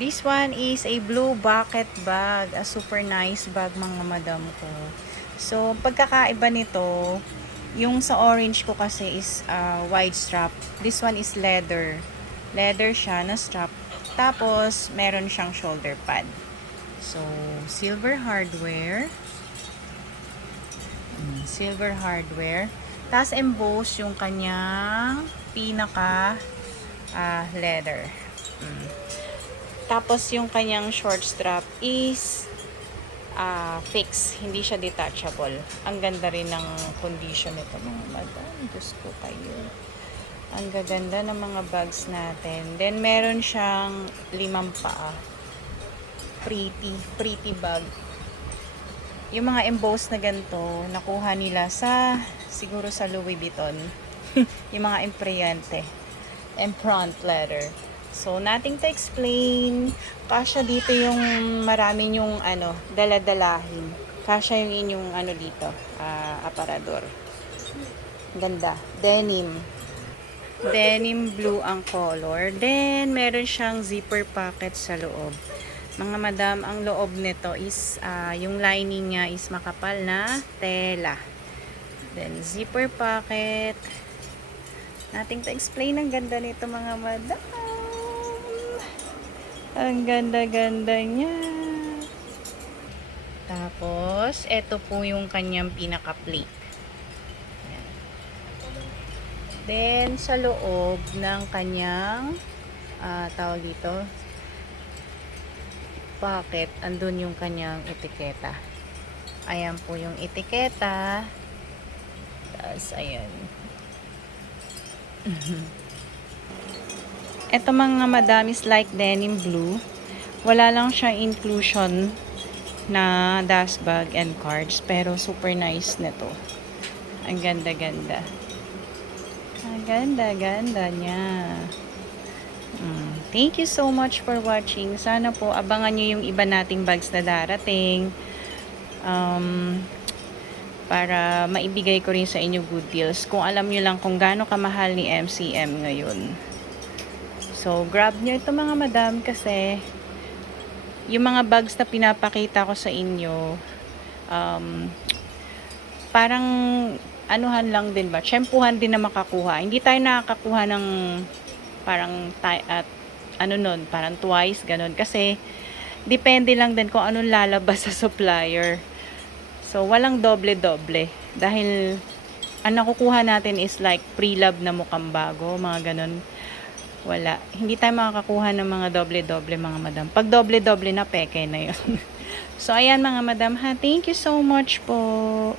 This one is a blue bucket bag. A super nice bag mga madam ko. So, pagkakaiba nito, yung sa orange ko kasi is wide strap. This one is leather. Leather siya na strap. Tapos, meron siyang shoulder pad. So, silver hardware. Silver hardware. Tapos, emboss yung kanyang pinaka leather. Tapos, yung kanyang short strap is fix. Hindi siya detachable. Ang ganda rin ng condition nito mga madam. Diyos ko kayo. Ang gaganda ng mga bags natin. Then, meron siyang 5 paa. Pretty bag. Yung mga emboss na ganito, nakuha nila siguro sa Louis Vuitton. Yung mga empreinte leather. So, nothing to explain. Kasya dito yung maraming yung daladalahin. Kasya yung inyong dito, aparador. Ganda. Denim. Denim blue ang color. Then, meron siyang zipper pocket sa loob. Mga madam, ang loob nito is, yung lining niya is makapal na tela. Then, zipper pocket. Nothing to explain. Ang ganda nito mga madam. Ang ganda-ganda niya. Tapos, ito po yung kanyang pinaka-plate. Then, sa loob ng kanyang tawag dito, pocket, andun yung kanyang etiketa. Ayan po yung etiketa. Tapos, ayan. Ito mga madam is like denim blue. Wala lang siya inclusion na dust bag and cards. Pero super nice nito. Ang ganda-ganda. Ang ganda-ganda niya. Thank you so much for watching. Sana po abangan nyo yung iba nating bags na darating. Para maibigay ko rin sa inyo good deals. Kung alam nyo lang kung gaano kamahal ni MCM ngayon. So, grab nyo ito mga madam kasi yung mga bags na pinapakita ko sa inyo, parang anuhan lang din ba? Tsempuhan din na makakuha. Hindi tayo nakakakuha ng parang parang twice, ganun. Kasi, depende lang din kung anong lalabas sa supplier. So, walang doble-doble. Dahil, ang nakukuha natin is like pre-lab na mukhang bago, mga ganun. Wala. Hindi tayo makakakuha ng mga doble-doble mga madam. Pag doble-doble na, peke na yun. So, ayan mga madam ha. Thank you so much po.